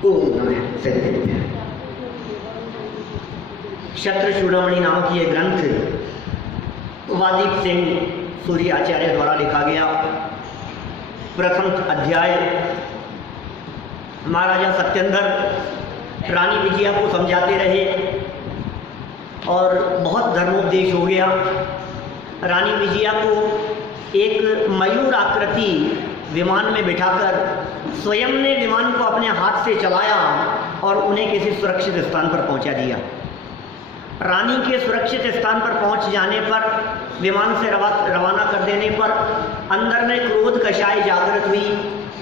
ओम नमः सत्य। शत्रचूड़ामणि नामक ये ग्रंथ वादीप सिंह सूर्य आचार्य द्वारा लिखा गया। प्रथम अध्याय महाराजा सत्येंद्र रानी विजया को समझाते रहे और बहुत धर्मोपदेश हो गया। रानी विजया को एक मयूर आकृति विमान में बिठाकर स्वयं ने विमान को अपने हाथ से चलाया और उन्हें किसी सुरक्षित स्थान पर पहुंचा दिया। रानी के सुरक्षित स्थान पर पहुंच जाने पर, विमान से रवाना कर देने पर अंदर में क्रोध कषाय जागृत हुई,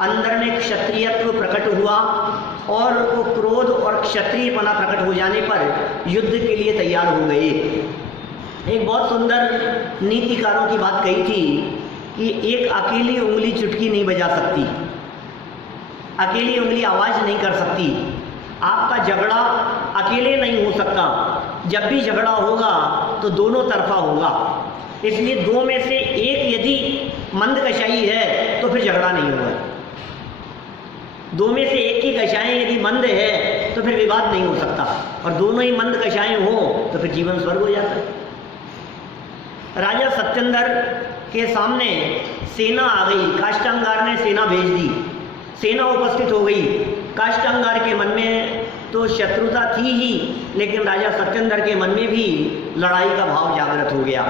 अंदर में क्षत्रियत्व प्रकट हुआ और वो क्रोध और क्षत्रियपना प्रकट हो जाने पर युद्ध के लिए तैयार हो गए। एक बहुत सुंदर नीतिकारों की बात कही थी कि एक अकेली उंगली चुटकी नहीं बजा सकती, अकेली उंगली आवाज़ नहीं कर सकती। आपका झगड़ा अकेले नहीं हो सकता, जब भी झगड़ा होगा तो दोनों तरफा होगा। इसलिए दो में से एक यदि मंद कषाई है तो फिर झगड़ा नहीं होगा। दो में से एक की कषाएं यदि मंद है तो फिर विवाद नहीं हो सकता, और दोनों ही मंद कषाएं हो तो फिर जीवन स्वर्ग हो जाता है। राजा सत्येंद्र के सामने सेना आ गई, काष्टांगार ने सेना भेज दी, सेना उपस्थित हो गई। काष्टांगार के मन में तो शत्रुता थी ही, लेकिन राजा सत्येंद्र के मन में भी लड़ाई का भाव जागृत हो गया,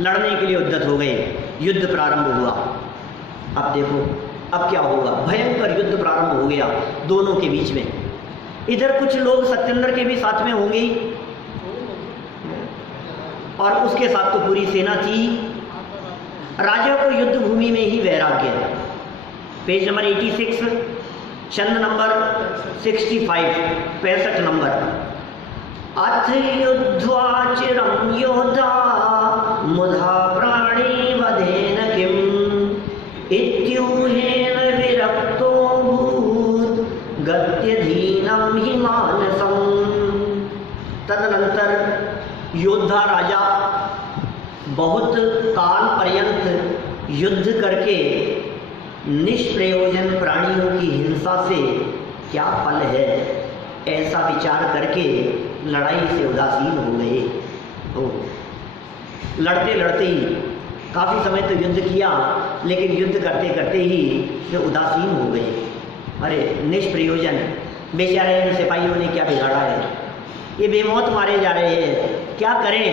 लड़ने के लिए उद्यत हो गए। युद्ध प्रारंभ हुआ। अब देखो अब क्या होगा, भयंकर युद्ध प्रारंभ हो गया दोनों के बीच में। इधर कुछ लोग सत्येंद्र के भी साथ में होंगे और उसके साथ तो पूरी सेना थी। राजा को युद्ध भूमि में ही वैराग्य है। पेज नंबर 86, छंद नंबर 65, 65 नंबर। अथ युद्ध्वाचिरं योद्धा मुधा प्राणी वधेन किम इत्यूहेन विरक्तो भूत गत्यधीनं हि मानसम्। तदनंतर योद्धा राजा बहुत काल पर्यंत युद्ध करके निष्प्रयोजन प्राणियों की हिंसा से क्या फल है, ऐसा विचार करके लड़ाई से उदासीन हो गए। तो लड़ते लड़ते ही काफ़ी समय तो युद्ध किया, लेकिन युद्ध करते करते ही वे उदासीन हो गए। अरे निष्प्रयोजन, बेचारे इन सिपाहियों ने क्या बिगाड़ा है, ये बेमौत मारे जा रहे हैं, क्या करें,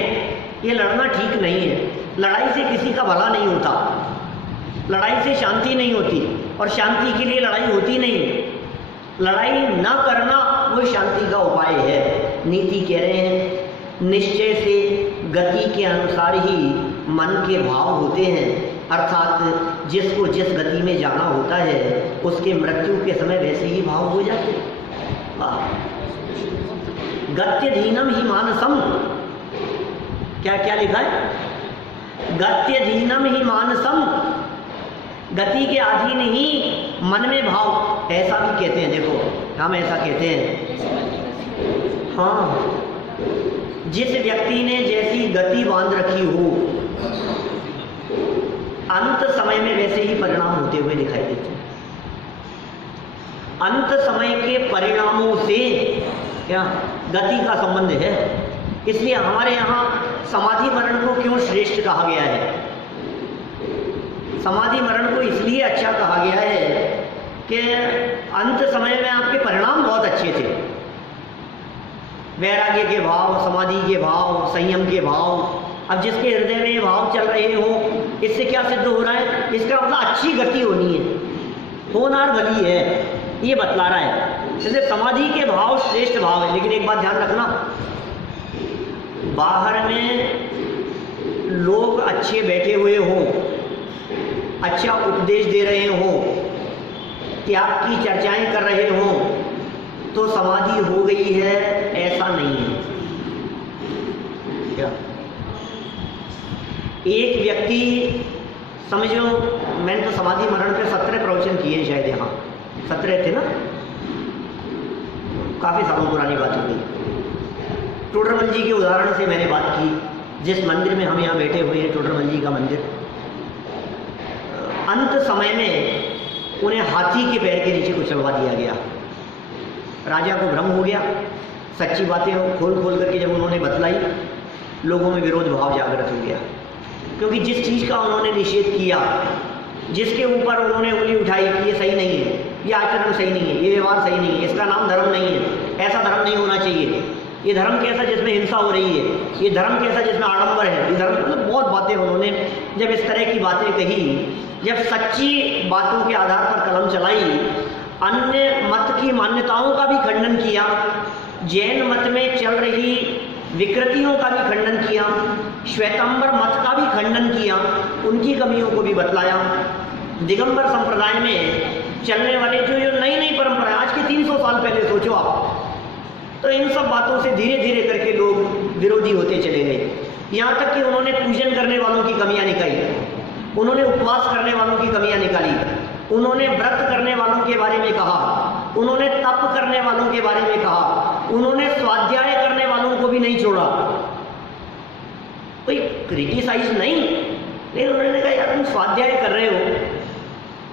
ये लड़ना ठीक नहीं है। लड़ाई से किसी का भला नहीं होता, लड़ाई से शांति नहीं होती, और शांति के लिए लड़ाई होती नहीं। लड़ाई ना करना वो शांति का उपाय है। नीति कह रहे हैं निश्चय से गति के अनुसार ही मन के भाव होते हैं, अर्थात जिसको जिस गति में जाना होता है उसके मृत्यु के समय वैसे ही भाव हो जाते हैं। गत्यधीनम ही मानसम, क्या क्या लिखा है, गत्यधीनम ही मानसम, गति के अधीन ही मन में भाव, ऐसा भी कहते हैं। देखो हम ऐसा कहते हैं, हाँ, जिस व्यक्ति ने जैसी गति बांध रखी हो अंत समय में वैसे ही परिणाम होते हुए दिखाई देते हैं। अंत समय के परिणामों से क्या गति का संबंध है। इसलिए हमारे यहाँ समाधि मरण को क्यों श्रेष्ठ कहा गया है, समाधि मरण को इसलिए अच्छा कहा गया है कि अंत समय में आपके परिणाम बहुत अच्छे थे। वैराग्य के भाव, समाधि के भाव, संयम के भाव। अब जिसके हृदय में ये भाव चल रहे हो, इससे क्या सिद्ध हो रहा है, इसका मतलब अच्छी गति होनी है, होनार भली है, ये बतला रहा है। इसलिए समाधि के भाव श्रेष्ठ भाव है। लेकिन एक बात ध्यान रखना, बाहर में लोग अच्छे बैठे हुए हों, अच्छा उपदेश दे रहे हों, त्याग की चर्चाएं कर रहे हों, तो समाधि हो गई है, ऐसा नहीं है। क्या एक व्यक्ति समझो, मैंने तो समाधि मरण पे 17 प्रवचन किए शायद, यहाँ 17 थे ना, काफ़ी सालों पुरानी बात हो गई। टोडरमल जी के उदाहरण से मैंने बात की, जिस मंदिर में हम यहाँ बैठे हुए हैं, टोडरमल जी का मंदिर, अंत समय में उन्हें हाथी के पैर के नीचे कुचलवा दिया गया। राजा को भ्रम हो गया, सच्ची बातें खोल खोल करके जब उन्होंने बतलाई, लोगों में विरोध भाव जागृत हो गया। क्योंकि जिस चीज़ का उन्होंने निषेध किया, जिसके ऊपर उन्होंने उंगली उठाई कि ये सही नहीं है, ये आचरण सही नहीं है, ये व्यवहार सही नहीं है, इसका नाम धर्म नहीं है, ऐसा धर्म नहीं होना चाहिए, ये धर्म कैसा जिसमें हिंसा हो रही है, ये धर्म कैसा जिसमें आडंबर है, ये धर्म, मतलब बहुत बातें उन्होंने जब इस तरह की बातें कही, जब सच्ची बातों के आधार पर कलम चलाई, अन्य मत की मान्यताओं का भी खंडन किया, जैन मत में चल रही विकृतियों का भी खंडन किया, श्वेतांबर मत का भी खंडन किया, उनकी कमियों को भी बतलाया। दिगंबर संप्रदाय में चलने वाले जो नई नई परंपराएं, आज के 300 साल पहले सोचो आप, तो इन सब बातों से धीरे धीरे करके लोग विरोधी होते चले गए। यहाँ तक कि उन्होंने पूजन करने वालों की कमियां निकाली, उन्होंने उपवास करने वालों की कमियां निकाली, उन्होंने व्रत करने वालों के बारे में कहा, उन्होंने तप करने वालों के बारे में कहा, उन्होंने स्वाध्याय करने वालों को भी नहीं छोड़ा। कोई क्रिटिसाइज नहीं, लेकिन उन्होंने कहा यार तुम स्वाध्याय कर रहे हो,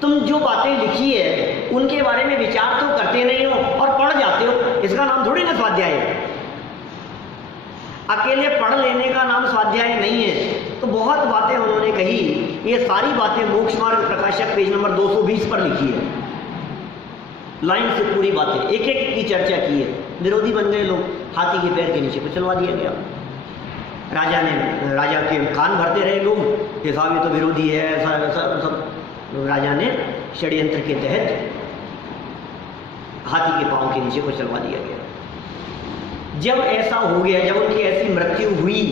तुम जो बातें लिखी है उनके बारे में विचार तो करते नहीं हो और पढ़ जाते हो, इसका नाम थोड़ी ना स्वाध्याय है। अकेले पढ़ लेने का नाम स्वाध्याय नहीं है। तो बहुत बातें उन्होंने कही, ये सारी बातें मोक्ष मार्ग प्रकाशक पेज नंबर 220 पर लिखी है, लाइन से पूरी बातें एक एक की चर्चा की है। विरोधी बन गए लोग, हाथी के पैर के नीचे को चलवा दिया गया। राजा के कान भरते रहे लोग कि साहब ये तो विरोधी है, ऐसा ऐसा सब। राजा ने षड्यंत्र के तहत हाथी के पांव के नीचे को चलवा दिया गया। जब ऐसा हो गया, जब उनकी ऐसी मृत्यु हुई,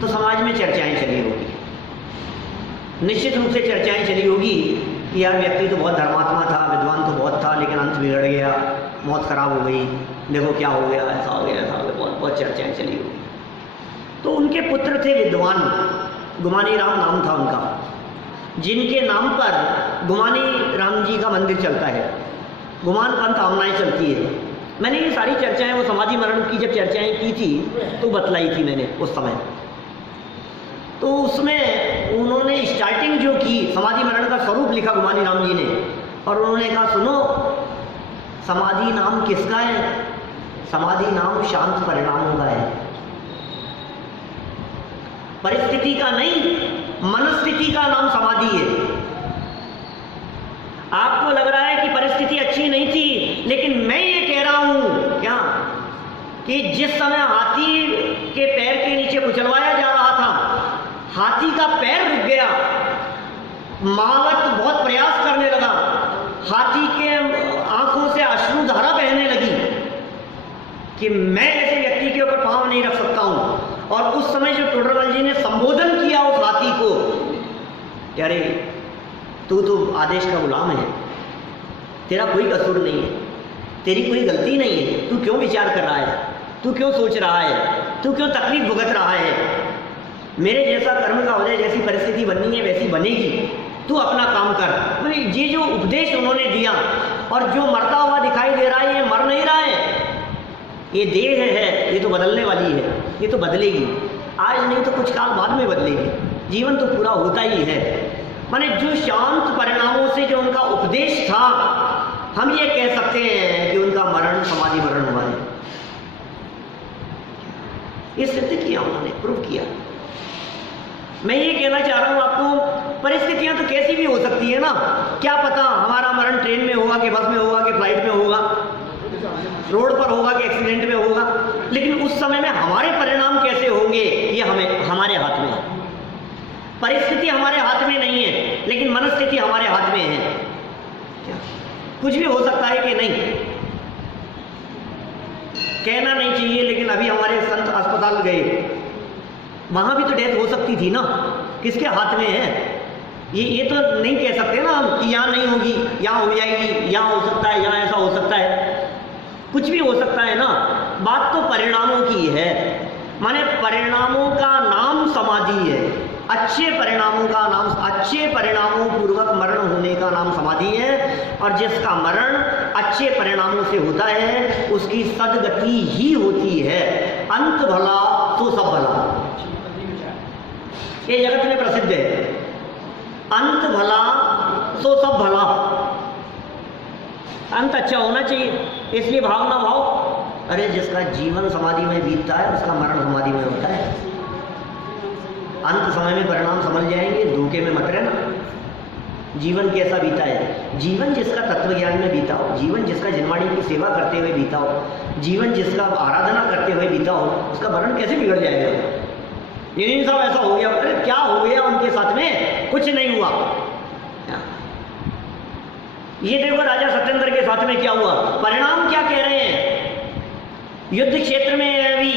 तो समाज में चर्चाएं चली होगी, निश्चित रूप से चर्चाएं चली होगी कि यार व्यक्ति तो बहुत धर्मात्मा था, विद्वान तो बहुत था, लेकिन अंत बिगड़ गया, मौत खराब हो गई, देखो क्या हो गया, ऐसा हो गया, ऐसा हो गया, बहुत बहुत चर्चाएं चली होगी। तो उनके पुत्र थे विद्वान, गुमानी राम नाम था उनका, जिनके नाम पर गुमानी राम जी का मंदिर चलता है, गुमान पंथ आमनाएं चलती है। मैंने ये सारी चर्चाएं, वो समाधि मरण की जब चर्चाएं की थी तो बतलाई थी मैंने उस समय। तो उसमें उन्होंने स्टार्टिंग जो की, समाधि मरण का स्वरूप लिखा गुमानी राम जी ने, और उन्होंने कहा सुनो, समाधि नाम किसका है? समाधि नाम शांत परिणामों का है, परिस्थिति का नहीं, मनस्थिति का नाम समाधि है। आपको लग रहा है कि परिस्थिति अच्छी नहीं थी, लेकिन मैं ये कह रहा हूं क्या कि जिस समय हाथी के पैर के नीचे कुचलवाया जा रहा था, हाथी का पैर रुक गया, महावत बहुत प्रयास करने लगा, हाथी के आंखों से अश्रुधारा बहने लगी कि मैं ऐसे व्यक्ति के ऊपर पांव नहीं रख सकता हूं। और उस समय जो टोडरमल जी ने संबोधन किया उस हाथी को, अरे तू तो आदेश का गुलाम है, तेरा कोई कसूर नहीं है, तेरी कोई गलती नहीं है, तू क्यों विचार कर रहा है, तू क्यों सोच रहा है, तू क्यों तकलीफ भुगत रहा है, मेरे जैसा कर्म का उदय, जैसी परिस्थिति बननी है वैसी बनेगी, तू अपना काम कर। ये जो उपदेश उन्होंने दिया, और जो मरता हुआ दिखाई दे रहा है ये मर नहीं रहा है, ये देह है, ये तो बदलने वाली है, ये तो बदलेगी, आज नहीं तो कुछ काल बाद में बदलेगी, जीवन तो पूरा होता ही है। माने जो शांत परिणामों से जो उनका उपदेश था, हम ये कह सकते हैं कि उनका मरण समाधि मरण हुआ है। ये सिद्ध किया उन्होंने, प्रूव किया। मैं ये कहना चाह रहा हूं आपको, परिस्थितियां तो कैसी भी हो सकती है ना, क्या पता हमारा मरण ट्रेन में होगा कि बस में होगा कि फ्लाइट में होगा, रोड पर होगा कि एक्सीडेंट में होगा, लेकिन उस समय में हमारे परिणाम कैसे होंगे ये हमारे हाथ में है। परिस्थिति हमारे हाथ में नहीं है, लेकिन मनस्थिति हमारे हाथ में है। क्या कुछ भी हो सकता है कि नहीं, कहना नहीं चाहिए, लेकिन अभी हमारे संत अस्पताल गए, वहां भी तो डेथ हो सकती थी ना, किसके हाथ में है? ये तो नहीं कह सकते ना हम कि यहाँ नहीं होगी, यहाँ हो जाएगी, यहाँ हो सकता है, यहाँ ऐसा हो सकता है, कुछ भी हो सकता है ना। बात तो परिणामों की है, माने परिणामों का नाम समाधि है, अच्छे परिणामों का नाम, अच्छे परिणामों पूर्वक मरण होने का नाम समाधि है। और जिसका मरण अच्छे परिणामों से होता है उसकी सदगति ही होती है। अंत भला तो सब भला, ये जगत में प्रसिद्ध है। अंत भला तो सब भला, अंत अच्छा होना चाहिए, इसलिए भाव ना भाव। अरे जिसका जीवन समाधि में बीतता है उसका मरण समाधि में होता है। अंत समय में परिणाम समझ जाएंगे, धोखे में मत रहना। जीवन कैसा बीता है? जीवन जिसका तत्व ज्ञान में बीता हो, जीवन जिसका जिनवाणी की सेवा करते हुए बीता हो, जीवन जिसका आराधना करते हुए बीता हो, उसका मरण कैसे बिगड़ जाएगा? ये सब ऐसा हो गया, अरे क्या हो गया उनके साथ में? कुछ नहीं हुआ। ये देखो राजा सत्येंद्र के साथ में क्या हुआ, परिणाम क्या कह रहे हैं? युद्ध क्षेत्र में है अभी,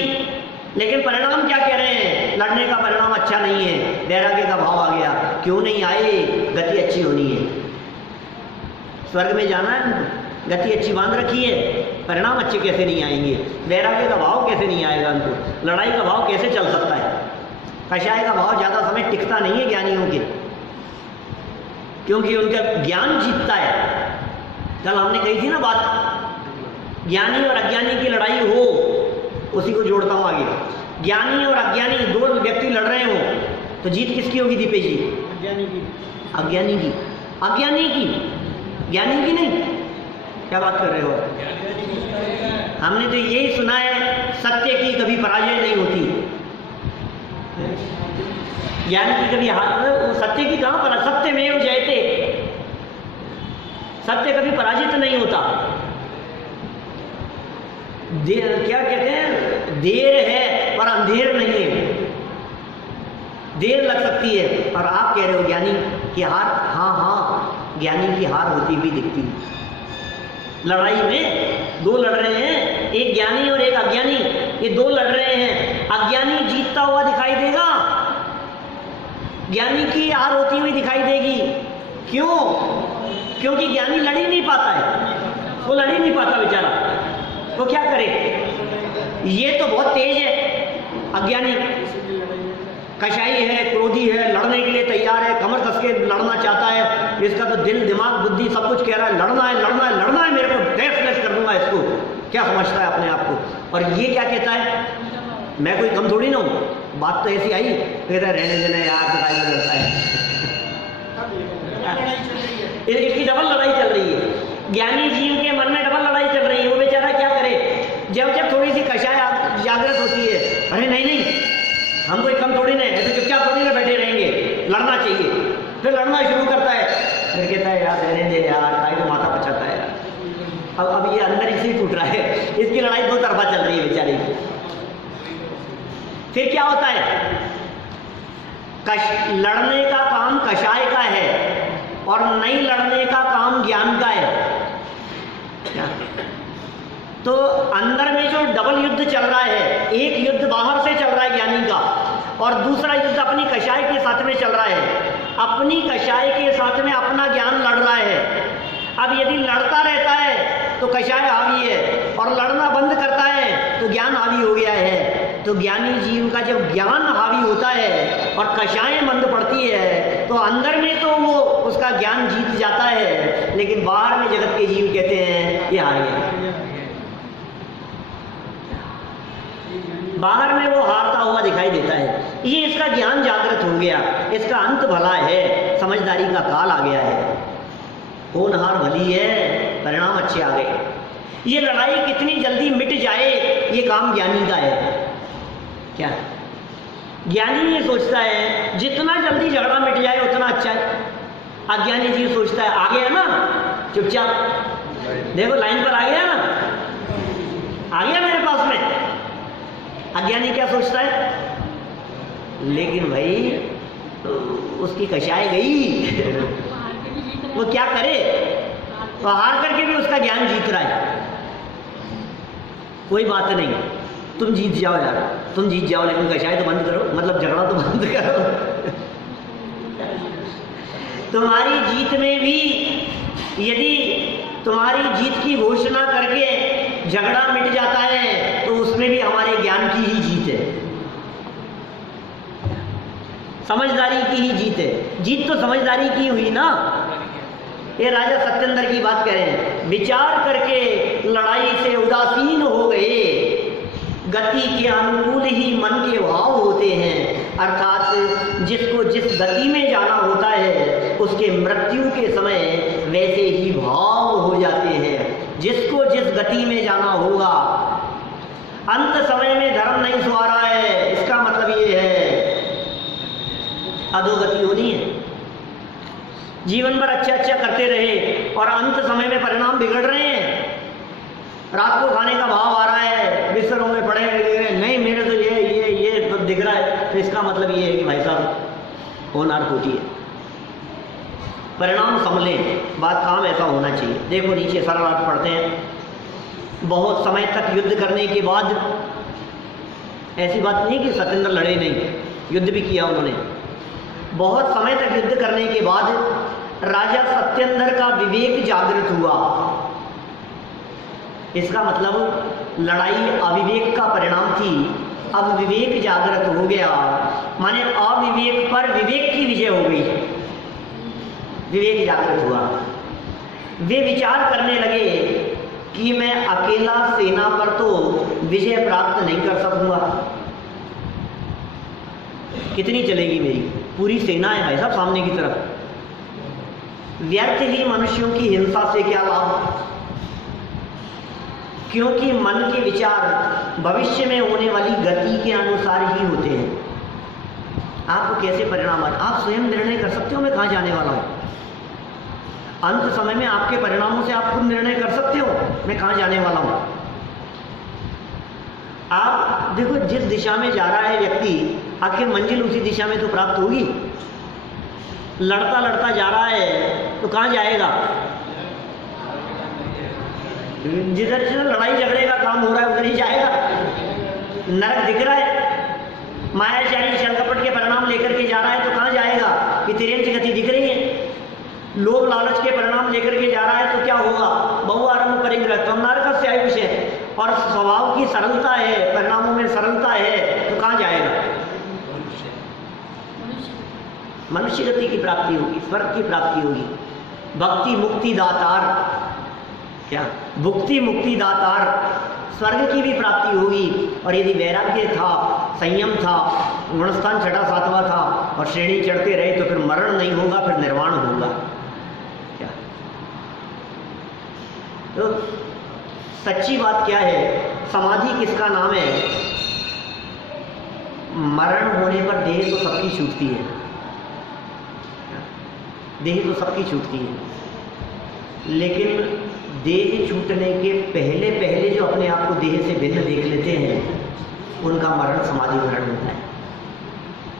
लेकिन परिणाम क्या कह रहे हैं? लड़ने का परिणाम अच्छा नहीं है, वैराग्य का भाव आ गया। क्यों नहीं आए? गति अच्छी होनी है, स्वर्ग में जाना है, गति अच्छी बांध रखी है, परिणाम अच्छे कैसे नहीं आएंगे? वैराग्य का भाव कैसे नहीं आएगा उनको? लड़ाई का भाव कैसे चल सकता है? कषाय का भाव ज्यादा समय टिकता नहीं है ज्ञानियों के, क्योंकि उनका ज्ञान जीतता है। कल हमने कही थी ना बात, ज्ञानी और अज्ञानी की लड़ाई हो, उसी को जोड़ता हूं आगे। ज्ञानी और अज्ञानी दो व्यक्ति लड़ रहे हो तो जीत किसकी होगी दीपेश जी? अज्ञानी की। अज्ञानी की। अज्ञानी की, ज्ञानी की नहीं। क्या बात कर रहे हो? हमने तो यही सुना है, सत्य की कभी पराजय नहीं होती, ज्ञान की कभी हार। सत्य की कहां पर? सत्यमेव जयते, सत्य कभी पराजित नहीं होता। क्या कहते हैं? देर है पर अंधेर नहीं है। देर लग सकती है, और आप कह रहे हो ज्ञानी की हार? हाँ हाँ, ज्ञानी की हार होती हुई दिखती है। लड़ाई में दो लड़ रहे हैं, एक ज्ञानी और एक अज्ञानी, ये दो लड़ रहे हैं। अज्ञानी जीतता हुआ दिखाई देगा, ज्ञानी की हार होती हुई दिखाई देगी। क्यों? क्योंकि ज्ञानी लड़ ही नहीं पाता है, वो लड़ ही नहीं पाता बेचारा, वो क्या करे? ये तो बहुत तेज है अज्ञानी, कषाई है, क्रोधी है, लड़ने के लिए तैयार है, कमर कस के लड़ना चाहता है, इसका तो दिल दिमाग बुद्धि सब कुछ कह रहा है लड़ना है लड़ना है लड़ना है, मेरे को डेस्क कर दूंगा इसको। क्या समझता है अपने आप को? और ये क्या कहता है? मैं कोई कम थोड़ी ना हूं। बात तो ऐसी आई, कहता है रहने देना यार, लड़ाई लड़ता है। इसकी डबल लड़ाई चल रही है, ज्ञानी जीव के मन में डबल लड़ाई चल रही है। वो बेचारा क्या करे? जब जब थोड़ी सी कषाय जागृत होती है, अरे नहीं नहीं हम कोई कम थोड़ी नहीं, ऐसे चुपचाप थोड़ी ना बैठे रहेंगे, लड़ना चाहिए। फिर लड़ना शुरू करता है, फिर कहता है यार रहने दे यार, खाई को माथा पचाता है यार। अब ये अंदर इसी टूट रहा है, इसकी लड़ाई दो तरफा चल रही है बेचारे की। फिर क्या होता है? लड़ने का काम कषाय का है और नहीं लड़ने का काम ज्ञान का है। क्या? तो अंदर में जो डबल युद्ध चल रहा है, एक युद्ध बाहर से चल रहा है ज्ञानी का, और दूसरा युद्ध अपनी कषाय के साथ में चल रहा है। अपनी कषाय के साथ में अपना ज्ञान लड़ रहा है। अब यदि लड़ता रहता है तो कषाय हावी है, और लड़ना बंद करता है तो ज्ञान हावी हो गया है। तो ज्ञानी जीव का जब ज्ञान हावी होता है और कषाय मंद पड़ती है, तो अंदर में तो वो उसका ज्ञान जीत जाता है, लेकिन बाहर में जगत के जीव कहते हैं ये हार गया। बाहर में वो हारता हुआ दिखाई देता है। ये इसका ज्ञान जागृत हो गया, इसका अंत भला है, समझदारी का काल आ गया है, होनहार भली है, परिणाम अच्छे आ गए। ये लड़ाई कितनी जल्दी मिट जाए ये काम ज्ञानी का है। क्या? ज्ञानी ये सोचता है जितना जल्दी झगड़ा मिट जाए उतना अच्छा है। अज्ञानी जी सोचता है आ गया ना, चुपचाप देखो लाइन पर आ गया ना, आ गया मेरे पास में। अज्ञानी क्या सोचता है? लेकिन भाई तो उसकी कषाय गई वो क्या करे? तो हार करके भी उसका ज्ञान जीत रहा है। कोई बात नहीं, तुम जीत जाओ यार, तुम जीत जाओ, लेकिन कषाय तो बंद करो, मतलब झगड़ा तो बंद करो। तुम्हारी जीत में भी यदि तुम्हारी जीत की घोषणा करके झगड़ा मिट जाता है तो उसमें भी हमारे ज्ञान की ही जीत है, समझदारी की ही जीत है। जीत तो समझदारी की हुई ना। ये राजा सत्येंद्र की बात करें, विचार करके लड़ाई से उदासीन हो गए, गति के अनुकूल ही मन के भाव होते हैं। अर्थात जिसको जिस गति में जाना होता है उसके मृत्यु के समय वैसे ही भाव हो जाते हैं। जिसको जिस गति में जाना होगा। अंत समय में धर्म नहीं सुहारा है, इसका मतलब ये है अधोगति होनी है। जीवन भर अच्छा करते रहे और अंत समय में परिणाम बिगड़ रहे हैं। रात को खाने का भाव आ रहा है, बिस्तरों में पड़े नहीं, मेरे तो ये दिख रहा है, तो इसका मतलब ये है कि भाई साहब होनार होती है। परिणाम संभलें, बात काम ऐसा होना चाहिए। देखो नीचे सारा रात पढ़ते हैं, बहुत समय तक युद्ध करने के बाद, ऐसी बात नहीं कि सत्येंद्र लड़े नहीं, युद्ध भी किया उन्होंने। बहुत समय तक युद्ध करने के बाद राजा सत्येंद्र का विवेक जागृत हुआ। इसका मतलब लड़ाई अविवेक का परिणाम थी, अब विवेक जागृत हो गया, माने अविवेक पर विवेक की विजय हो गई। विवेक जागृत हुआ, वे विचार करने लगे कि मैं अकेला सेना पर तो विजय प्राप्त नहीं कर सकूंगा। कितनी चलेगी मेरी, पूरी सेना है भाई साहब सामने की तरफ। व्यर्थ ही मनुष्यों की हिंसा से क्या लाभ, क्योंकि मन के विचार भविष्य में होने वाली गति के अनुसार ही होते हैं। आपको कैसे परिणाम आए, आप स्वयं निर्णय कर सकते हो मैं कहाँ जाने वाला हूँ। अंत समय में आपके परिणामों से आप खुद निर्णय कर सकते हो मैं कहाँ जाने वाला हूँ। आप देखो जिस दिशा में जा रहा है व्यक्ति, आखिर मंजिल उसी दिशा में तो प्राप्त होगी। लड़ता लड़ता जा रहा है तो कहाँ जाएगा, जिधर जिधर लड़ाई झगड़े का काम हो रहा है उधर ही जाएगा। नरक दिख रहा है, मायाचारी छल कपट के परिणाम लेकर के जा रहा है तो कहाँ जाएगा, कि तिरंज गति दिख रही है। लोभ लालच के परिणाम लेकर के जा रहा है तो क्या होगा, बहु आरंभ परिग्रह कम नरक से आयुष है। और स्वभाव की सरलता है, परिणामों में सरलता है तो कहाँ जाएगा, मनुष्य गति की प्राप्ति होगी, स्वर्ग की प्राप्ति होगी। भक्ति मुक्ति दातार, क्या भुक्ति मुक्ति दातार, स्वर्ग की भी प्राप्ति होगी। और यदि वैराग्य था, संयम था, गुणस्थान छठा सातवां था और श्रेणी चढ़ते रहे तो फिर मरण नहीं होगा, फिर निर्वाण होगा। क्या तो सच्ची बात क्या है, समाधि किसका नाम है। मरण होने पर देह तो सबकी छूटती है, देह तो सबकी छूटती है, लेकिन देह छूटने के पहले पहले जो अपने आप को देह से भिन्न देख लेते हैं उनका मरण समाधि मरण होता है।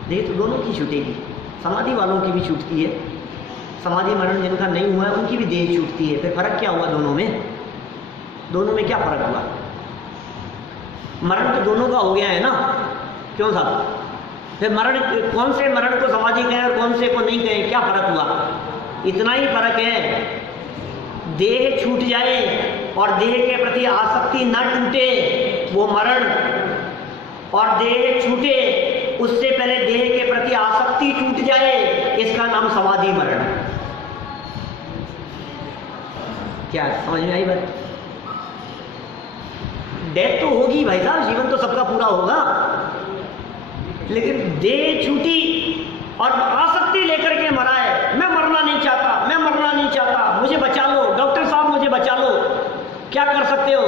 देह तो दोनों की छूटेगी, समाधि वालों की भी छूटती है, समाधि मरण जिनका नहीं हुआ है उनकी भी देह छूटती है। फिर फर्क क्या हुआ दोनों में, दोनों में क्या फर्क हुआ, मरण तो दोनों का हो गया है ना, क्यों साहब। फिर मरण, कौन से मरण को समाधि कहें और कौन से को नहीं कहें, क्या फर्क हुआ, इतना ही फर्क है। देह छूट जाए और देह के प्रति आसक्ति न टूटे वो मरण, और देह छूटे उससे पहले देह के प्रति आसक्ति टूट जाए इसका नाम समाधि मरण। क्या समझ में आई बात। डेथ तो होगी भाई साहब, जीवन तो सबका पूरा होगा, लेकिन देह छूटी और आसक्ति लेकर के मरा है, मैं मरना नहीं चाहता, मैं मरना नहीं चाहता, मुझे बचा लो डॉक्टर साहब, मुझे बचा लो। क्या कर सकते हो,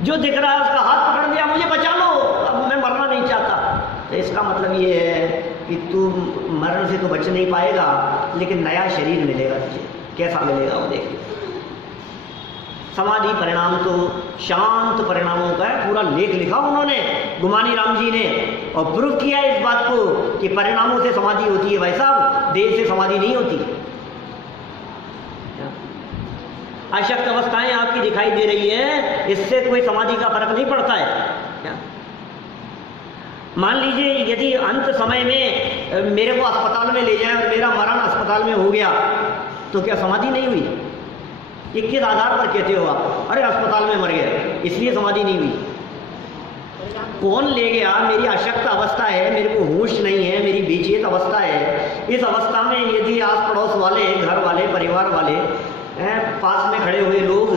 जो दिख रहा है उसका हाथ पकड़ दिया, मुझे बचा लो, अब मैं मरना नहीं चाहता। तो इसका मतलब ये है कि तू मरण से तो बच नहीं पाएगा, लेकिन नया शरीर मिलेगा तुझे। कैसा मिलेगा वो देखिए। समाधि परिणाम तो शांत परिणामों का है, पूरा लेख लिखा उन्होंने, गुमानी राम जी ने, और प्रूव किया इस बात को कि परिणामों से समाधि होती है भाई साहब, देह से समाधि नहीं होती। अशक्त अवस्थाएं आपकी दिखाई दे रही है, इससे कोई समाधि का फर्क नहीं पड़ता है। क्या मान लीजिए यदि अंत समय में मेरे को अस्पताल में ले जाए और मेरा मरण अस्पताल में हो गया तो क्या समाधि नहीं हुई। ये किस आधार पर कहते हो आप, अरे अस्पताल में मर गया इसलिए समाधि नहीं हुई। कौन ले गया, मेरी अशक्त अवस्था है, मेरे को होश नहीं है, मेरी बेचैन अवस्था है। इस अवस्था में यदि आस पड़ोस वाले, घर वाले, परिवार वाले, पास में खड़े हुए लोग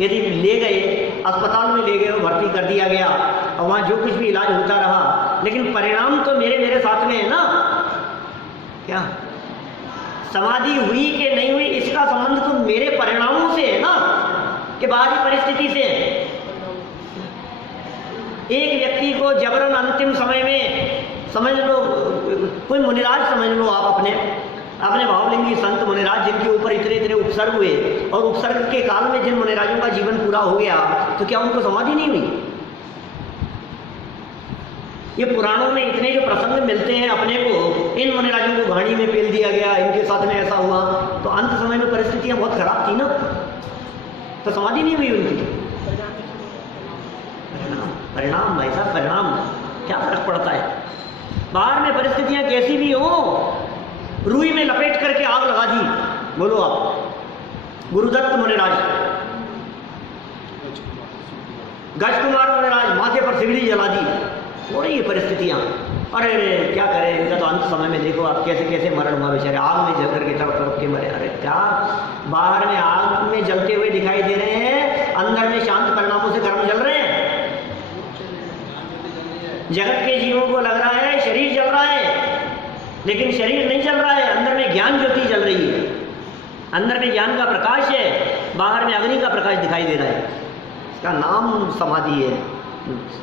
यदि ले गए, अस्पताल में ले गए और भर्ती कर दिया गया और वहाँ जो कुछ भी इलाज होता रहा, लेकिन परिणाम तो मेरे साथ में है ना। क्या समाधि हुई कि नहीं हुई इसका संबंध तो मेरे परिणामों से है ना। कि बाहरी परिस्थिति से एक व्यक्ति को जबरन अंतिम समय में, समझ लो कोई मुनिराज समझ लो आप, अपने भावलिंगी संत मुनिराज जिनके ऊपर इतने इतने उपसर्ग हुए, और उपसर्ग के काल में जिन मुनिराजों का जीवन पूरा हो गया, तो क्या उनको समाधि नहीं हुई? ये पुराणों में इतने जो प्रसंग मिलते हैं अपने को, इन मुनिराजों को घाणी में पेल दिया गया, इनके साथ में ऐसा हुआ, तो अंत समय में परिस्थितियां बहुत खराब थी ना, तो समाधि नहीं हुई उनकी। परिणाम भाई साहब, परिणाम क्या फर्क पड़ता है? बाहर में परिस्थितियां कैसी भी हो, रुई में लपेट करके आग लगा दी। बोलो आप, गुरुदत्त मुनिराज, गज कुमार मुनिराज माथे पर सिगड़ी जला दी, हो रही है परिस्थितियां। अरे क्या करें, इनका तो अंत समय में देखो आप कैसे कैसे मरण हुआ बेचारे, आग में जल करके तरफ तरफ के मरे। अरे क्या, बाहर में आग में जलते हुए दिखाई दे रहे हैं, अंदर में शांत परिणामों से कर्म जल रहे हैं। जगत के जीवों को लग रहा है शरीर जल रहा है, लेकिन शरीर नहीं जल रहा है, अंदर में ज्ञान ज्योति जल रही है, अंदर में ज्ञान का प्रकाश है, बाहर में अग्नि का प्रकाश दिखाई दे रहा है। इसका नाम समाधि है।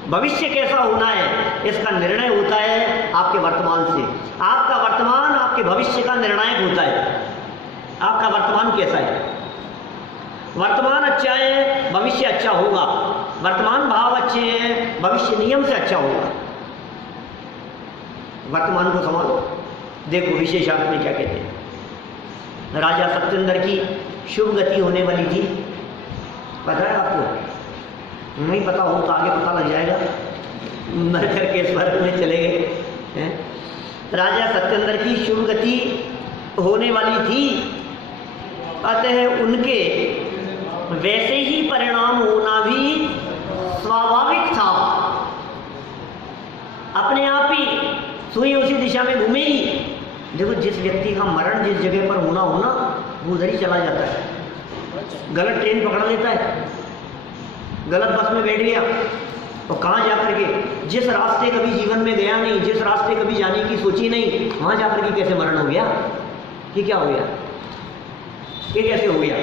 भविष्य कैसा होना है इसका निर्णय होता है आपके वर्तमान से। आपका वर्तमान आपके भविष्य का निर्णायक होता है। आपका वर्तमान कैसा है? वर्तमान अच्छा है, भविष्य अच्छा होगा। वर्तमान भाव अच्छे हैं, भविष्य नियम से अच्छा होगा। वर्तमान को संभालो। देखो विशेषार्थ में क्या कहते हैं। राजा सत्येंद्र की शुभ गति होने वाली थी, पता है आपको? नहीं पता हो तो आगे पता लग जाएगा, मर करके स्वर्ग में चले गए। राजा सत्येंद्र की शुभ गति होने वाली थी, अतः उनके वैसे ही परिणाम होना भी स्वाभाविक था। अपने आप ही सुई उसी दिशा में घूमेगी। देखो जिस व्यक्ति का मरण जिस जगह पर होना होना, वो उधर ही चला जाता है। गलत ट्रेन पकड़ लेता है, गलत बस में बैठ गया, और कहाँ जाकर के, जिस रास्ते कभी जीवन में गया नहीं, जिस रास्ते कभी जाने की सोची नहीं, वहाँ जाकर के कैसे मरण हो गया? ये क्या हो गया? ये कैसे हो गया?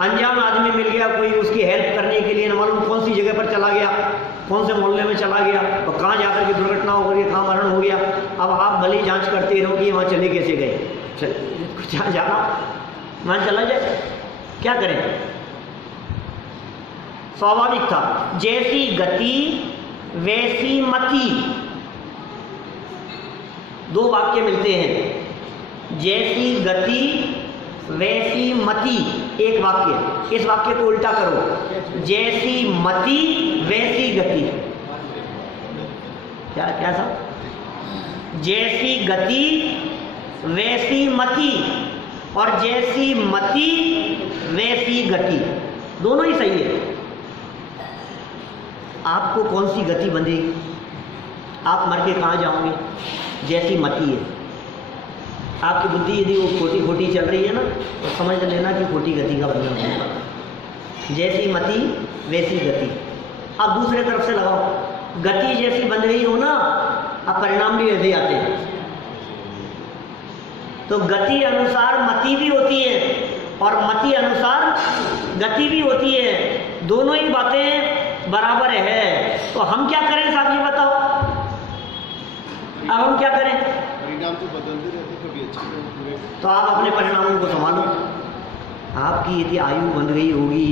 अनजान आदमी मिल गया कोई, उसकी हेल्प करने के लिए, न मालूम कौन सी जगह पर चला गया, कौन से मोहल्ले में चला गया, और कहाँ जाकर के दुर्घटना हो गई, कहाँ मरण हो गया। अब आप भले जांच करते रहो कि वहाँ चले कैसे गए। चल जहाँ जाना वहाँ चला जाए, क्या करें? स्वाभाविक था। जैसी गति वैसी मति, दो वाक्य मिलते हैं। जैसी गति वैसी मति, एक वाक्य। इस वाक्य को उल्टा करो, जैसी मति वैसी गति। क्या क्या था? जैसी गति वैसी मति, और जैसी मति वैसी गति, दोनों ही सही है। आपको कौन सी गति बंधेगी? आप मर के कहाँ जाओगे? जैसी मति है। आपकी बुद्धि यदि वो खोटी खोटी चल रही है ना, तो समझ लेना कि खोटी गति का बंधन होगा। जैसी मति वैसी गति। अब दूसरे तरफ से लगाओ, गति जैसी बंध गई हो ना, अब परिणाम भी वैसे आते हैं। तो गति अनुसार मति भी होती है, और मति अनुसार गति भी होती है। दोनों ही बातें बराबर है। तो हम क्या करें साहब, ये बताओ? अब हम क्या करें? परिणाम तो बदलते रहते, कभी अच्छे। तो आप अपने परिणामों को संभालो। आपकी यदि आयु बंध गई होगी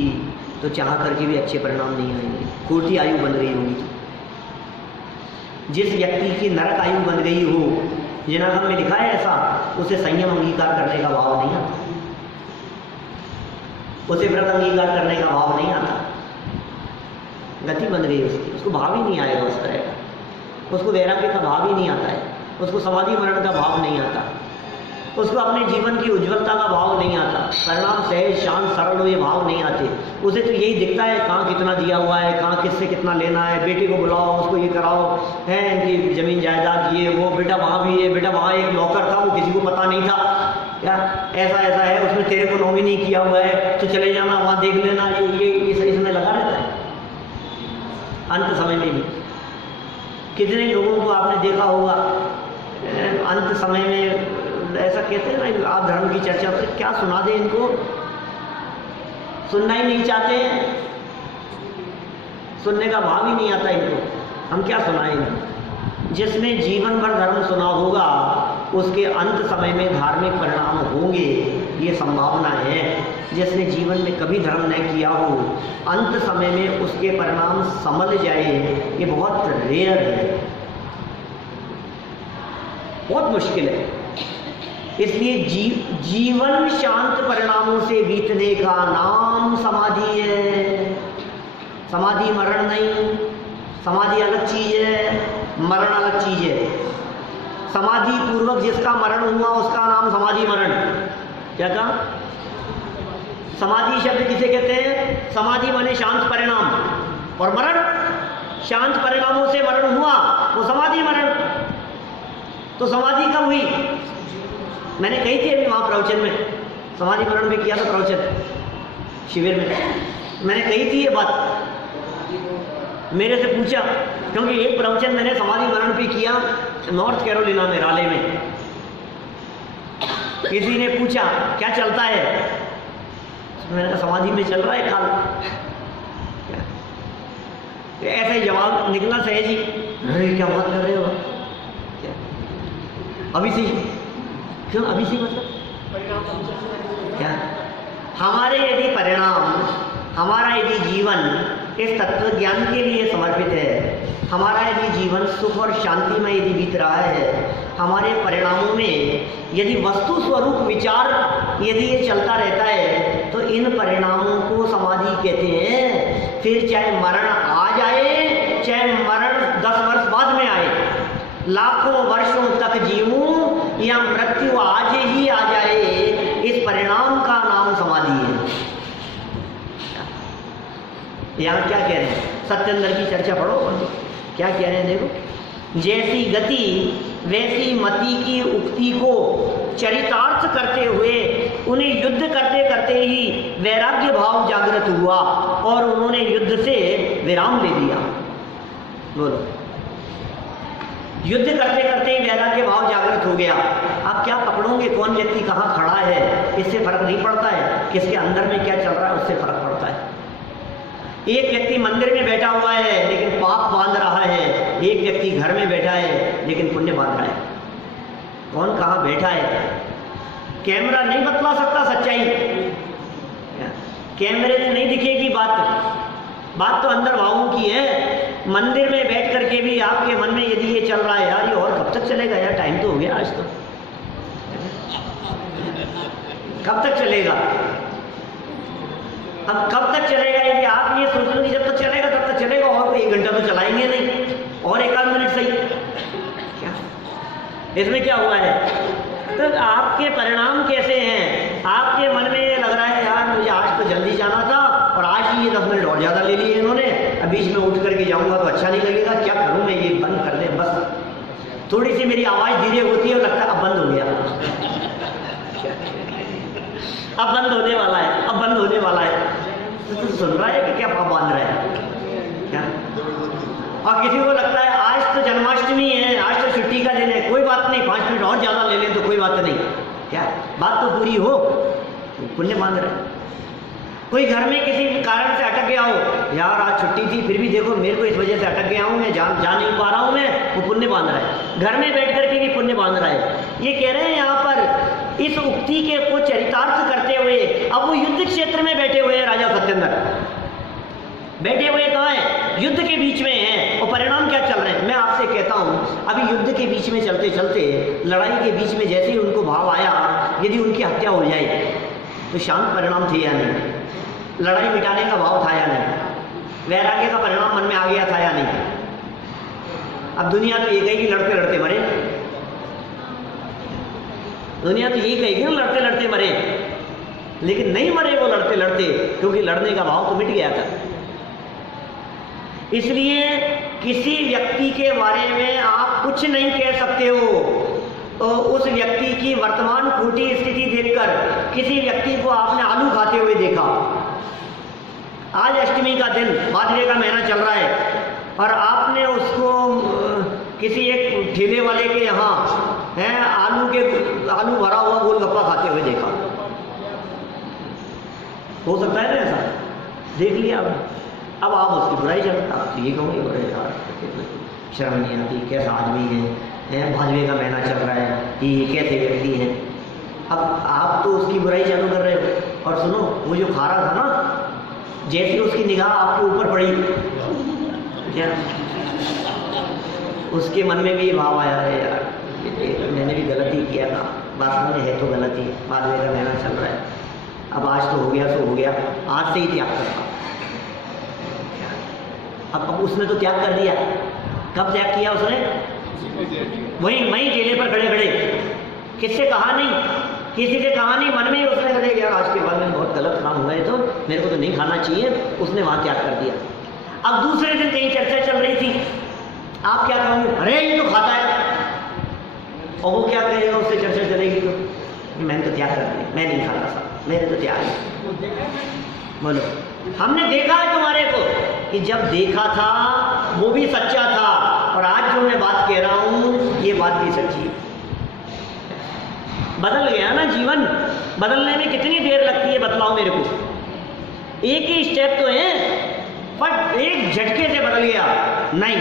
तो चाह करके भी अच्छे परिणाम नहीं आएंगे। खोटी आयु बंध गई होगी तो, जिस व्यक्ति की नरक आयु बंध गई हो, जिनागम में लिखा है ऐसा, उसे संयम अंगीकार करने का भाव नहीं आता, उसे व्रत अंगीकार करने का भाव नहीं आता। गति बन गई उसकी, उसको भाव ही नहीं आएगा उस तरह का, उसको वैराग्य का भाव ही नहीं आता है, उसको समाधि मरण का भाव नहीं आता, उसको अपने जीवन की उज्ज्वलता का भाव नहीं आता, परिणाम सहज शांत सरल हो ये भाव नहीं आते। उसे तो यही दिखता है कहाँ कितना दिया हुआ है, कहाँ किससे कितना लेना है, बेटे को बुलाओ, उसको ये कराओ, है इनकी जमीन जायदाद ये वो, बेटा वहाँ भी है, बेटा वहाँ एक नौकर था वो किसी को पता नहीं था, क्या ऐसा ऐसा है, उसने तेरे को नॉमिनी किया हुआ है तो चले जाना वहाँ देख लेना, ये इसमें लगा रहता है। अंत समय में भी कितने लोगों को आपने देखा होगा अंत समय में ऐसा कहते हैं ना, आप धर्म की चर्चा पर क्या सुना दे इनको, सुनना ही नहीं चाहते हैं, सुनने का भाव ही नहीं आता इनको, हम क्या सुनाएंगे। जिसने जीवन भर धर्म सुना होगा उसके अंत समय में धार्मिक परिणाम होंगे, ये संभावना है। जिसने जीवन में कभी धर्म न किया हो, अंत समय में उसके परिणाम समझ जाए, ये बहुत रेयर है, बहुत मुश्किल है। इसलिए जीवन शांत परिणामों से बीतने का नाम समाधि है। समाधि मरण नहीं, समाधि अलग चीज है, मरण अलग चीज है। समाधि पूर्वक जिसका मरण हुआ उसका नाम समाधि मरण। क्या कहा? समाधि शब्द किसे कहते हैं? समाधि माने शांत परिणाम, और मरण शांत परिणामों से मरण हुआ वो समाधि मरण। तो समाधि कब हुई? मैंने कही थी अभी वहां प्रवचन में, समाधि मरण में किया था प्रवचन शिविर में, मैंने कही थी ये बात। मेरे से पूछा, क्योंकि एक प्रवचन मैंने समाधि मरण पे किया नॉर्थ कैरोलिना में, राले में। किसी ने पूछा क्या चलता है, मैंने कहा समाधि में चल रहा है काल। ऐसा ही जवाब निकला सहज ही, अरे क्या बात कर रहे हो अभी से? क्यों अभी से? मतलब क्या? हमारे यदि परिणाम, हमारा यदि जीवन इस तत्व ज्ञान के लिए समर्पित है, हमारा यदि जीवन सुख और शांति में यदि बीत रहा है, हमारे परिणामों में यदि वस्तु स्वरूप विचार यदि ये चलता रहता है, तो इन परिणामों को समाधि कहते हैं। फिर चाहे मरण आ जाए, चाहे मरण 10 वर्ष बाद में आए, लाखों वर्षों तक जीऊं या मृत्यु आज ही आ जाए, इस परिणाम का नाम समाधि है। यहाँ क्या कह रहे हैं? सत्येंद्र की चर्चा पढ़ो, क्या कह रहे हैं देखो। जैसी गति वैसी मति की उक्ति को चरितार्थ करते हुए उन्हें युद्ध करते करते ही वैराग्य भाव जागृत हुआ और उन्होंने युद्ध से विराम ले लिया। बोलो, युद्ध करते करते ही वैराग्य भाव जागृत हो गया। आप क्या पकड़ोगे कौन व्यक्ति कहाँ खड़ा है, इससे फर्क नहीं पड़ता है, किसके अंदर में क्या चल रहा है उससे फर्क पड़ता है। एक व्यक्ति मंदिर में बैठा हुआ है लेकिन पाप बांध रहा है, एक व्यक्ति घर में बैठा है लेकिन पुण्य बांध रहा है। कौन कहाँ बैठा है? कैमरा नहीं बतला सकता सच्चाई, कैमरे से नहीं दिखेगी बात तो अंदर भावों की है। मंदिर में बैठ करके भी आपके मन में यदि ये चल रहा है, यार ये और कब तक चलेगा, यार टाइम तो हो गया आज, तो कब तक चलेगा? अब कब तक चलेगा? यदि आप ये सोच लो कि जब तक चलेगा तब तक चलेगा, और कोई 1 घंटा तो चलाएंगे नहीं, और 1 मिनट सही, क्या इसमें क्या हुआ है? तो आपके परिणाम कैसे हैं? आपके मन में ये लग रहा है यार मुझे आज तो जल्दी जाना था और आज ही ये 10 मिनट और ज़्यादा ले लिए इन्होंने, अब बीच में उठ करके जाऊंगा तो अच्छा नहीं लगेगा, क्या करूं मैं, ये बंद कर दे बस। थोड़ी सी मेरी आवाज़ धीरे होती है और लगता है अब बंद हो गया, अब बंद होने वाला है, अब बंद होने वाला है। तो सुन रहा है कि क्या पाप बांध रहा है क्या? और किसी को लगता है आज तो जन्माष्टमी है, आज तो छुट्टी का दिन है, कोई बात नहीं, 5 मिनट और ज़्यादा ले लें तो कोई बात नहीं, क्या बात तो पूरी हो, पुण्य बांध रहा है। कोई घर में किसी कारण से अटक गया हो, यार आज छुट्टी थी फिर भी देखो मेरे को इस वजह से अटक गया हूँ, मैं जा नहीं पा रहा हूँ मैं, वो पुण्य बांध रहा है। घर में बैठ करके भी पुण्य बांध रहा है। ये कह रहे हैं यहाँ पर इस उक्ति के को चरितार्थ करते हुए, अब वो युद्ध क्षेत्र में बैठे हुए हैं, राजा सत्येंद्र बैठे हुए कहाँ हैं? युद्ध के बीच में हैं, और परिणाम क्या चल रहे हैं? मैं आपसे कहता हूँ अभी युद्ध के बीच में चलते चलते, लड़ाई के बीच में जैसे ही उनको भाव आया यदि उनकी हत्या हो जाए तो शांत परिणाम थे या नहीं? लड़ाई मिटाने का भाव था या नहीं? वैराग्य का परिणाम मन में आ गया था या नहीं? अब दुनिया तो ये कहेगी लड़ते लड़ते मरे, दुनिया तो यही कहेगी ना लड़ते लड़ते मरे, लेकिन नहीं मरे वो लड़ते लड़ते, क्योंकि लड़ने का भाव तो मिट गया था। इसलिए किसी व्यक्ति के बारे में आप कुछ नहीं कह सकते हो, तो उस व्यक्ति की वर्तमान खोटी स्थिति देखकर, किसी व्यक्ति को आपने आलू खाते हुए देखा, आज अष्टमी का दिन, बाजरे का महीना चल रहा है, और आपने उसको किसी एक ठेले वाले के यहाँ आलू भरा हुआ गोलगप्पा खाते हुए देखा, हो सकता है ना ऐसा, देख लिया अब आप उसकी बुराई करते, आप तो ये कहोगे अरे यार शर्म नहीं आती, कैसा आदमी है, भाजपे का महीना चल रहा है, ये कैसे व्यक्ति हैं। अब आप तो उसकी बुराई चालू कर रहे हो। और सुनो, वो जो खा रहा था ना, जैसे उसकी निगाह आपके ऊपर पड़ी क्या, उसके मन में भी ये भाव आया है यार मैंने भी गलती किया था, वास्तव में है तो गलती, भाजपे का महीना चल रहा है, अब आज तो हो गया सो हो गया, आज से ही त्याग करता। अब उसने तो त्याग कर दिया, कब त्याग किया उसने, वहीं जेले पर खड़े खड़े, किससे कहा नहीं, किसी से कहा नहीं, मन में ही उसने कहा यार आज के बाद में बहुत गलत काम हुआ है तो मेरे को तो नहीं खाना चाहिए, उसने वहां त्याग कर दिया। अब दूसरे दिन कहीं चर्चा चल रही थी, आप क्या कहोगे, अरे ये तो खाता है, और वो क्या कहेगा, उससे चर्चा चलेगी तो मैंने तो त्याग कर दिया, मैं नहीं खाता था, मेरे तो त्याग है। बोलो, हमने देखा है तुम्हारे को कि जब देखा था वो भी सच्चा था, और आज जो मैं बात कह रहा हूं ये बात भी सच्ची है। बदल गया ना जीवन, बदलने में कितनी देर लगती है बतलाओ मेरे को, एक ही स्टेप तो है पर एक झटके से बदल गया। नहीं,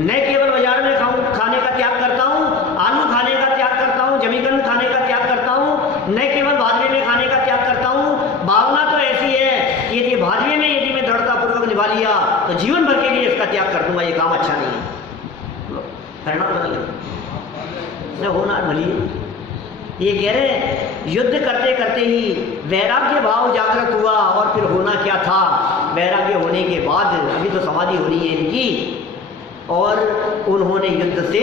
मैं केवल बाजार में खाने का त्याग करता हूँ, आलू खाने का त्याग करता हूँ, जमीकंद खाने का त्याग करता हूँ, न केवल भाजपे में खाने का त्याग करता हूँ। भावना तो ऐसी है कि यदि भाजपे में यदि मैं दृढ़तापूर्वक निभा लिया तो जीवन भर के लिए इसका त्याग कर दूंगा, ये काम अच्छा नहीं है। परिणाम बदल गया, होना भली ये कह रहे युद्ध करते करते ही वैराग्य भाव जागृत हुआ, और फिर होना क्या था, वैराग्य होने के बाद अभी तो समाधि होनी है इनकी, और उन्होंने युद्ध से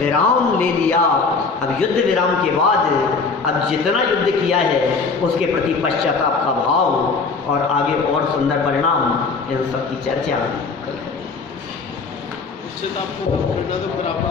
विराम ले लिया। अब युद्ध विराम के बाद अब जितना युद्ध किया है उसके प्रति पश्चाताप का भाव, और आगे और सुंदर परिणाम, इन सब की चर्चा। पश्चाताप को प्रेरणा तो बराबर